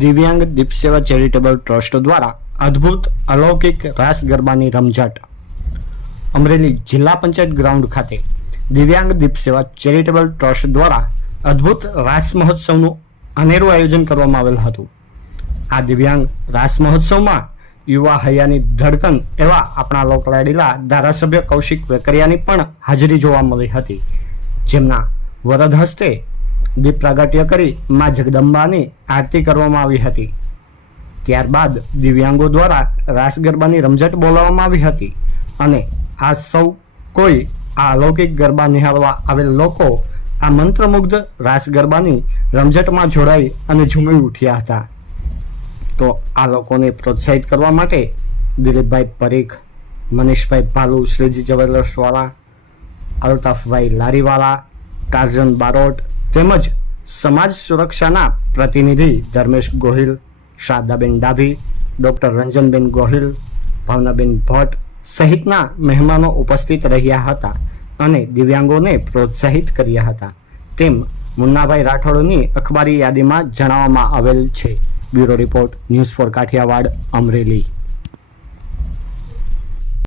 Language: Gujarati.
દિવ્યાંગ દીપ સેવા ચેરિટેબલ ટ્રસ્ટ દ્વારા અદ્ભુત અલૌકિક રાસ ગરબાની રમઝટ. અમરેલી જિલ્લા પંચાયત ગ્રાઉન્ડ ખાતે દિવ્યાંગ દીપ સેવા ચેરિટેબલ ટ્રસ્ટ દ્વારા અદ્ભુત રાસ મહોત્સવનું અનેરું આયોજન કરવામાં આવેલ હતું. આ દિવ્યાંગ રાસ મહોત્સવમાં યુવા હૈયાની ધડકન એવા આપણા લોકલાડીલા ધારાસભ્ય કૌશિક વેકરિયાની પણ હાજરી જોવા મળી હતી, જેમના વરદ હસ્તે દીપ પ્રાગટ્ય કરી મા જગદંબાની આરતી કરવામાં આવી હતી. ત્યારબાદ દિવ્યાંગો દ્વારા રાસ ગરબાની રમઝટ બોલાવવામાં આવી હતી અને આ સૌ કોઈ આ અલૌકિક ગરબા નિહાળવા આવેલ લોકો આ મંત્રમુગ્ધ રાસ ગરબાની રમઝટમાં જોડાઈ અને ઝૂમી ઉઠ્યા હતા. તો આ લોકોને પ્રોત્સાહિત કરવા માટે દિલીપભાઈ પરીખ, મનીષભાઈ ભાલુ, શ્રીજી જવેલર્સવાળા, અલ્તાફભાઈ લારીવાલા, કારજન બારોટ તેમજ સમાજ સુરક્ષાના પ્રતિનિધિ ધર્મેશ ગોહિલ, શારદાબેન ડાભી, ડૉક્ટર રંજનબેન ગોહિલ, ભાવનાબેન ભટ્ટ સહિતના મહેમાનો ઉપસ્થિત રહ્યા હતા અને દિવ્યાંગોને પ્રોત્સાહિત કર્યા હતા, તેમ મુન્નાભાઈ રાઠોડની અખબારી યાદીમાં જણાવવામાં આવેલ છે. Bureau report, news for Kathiawar, Amreli.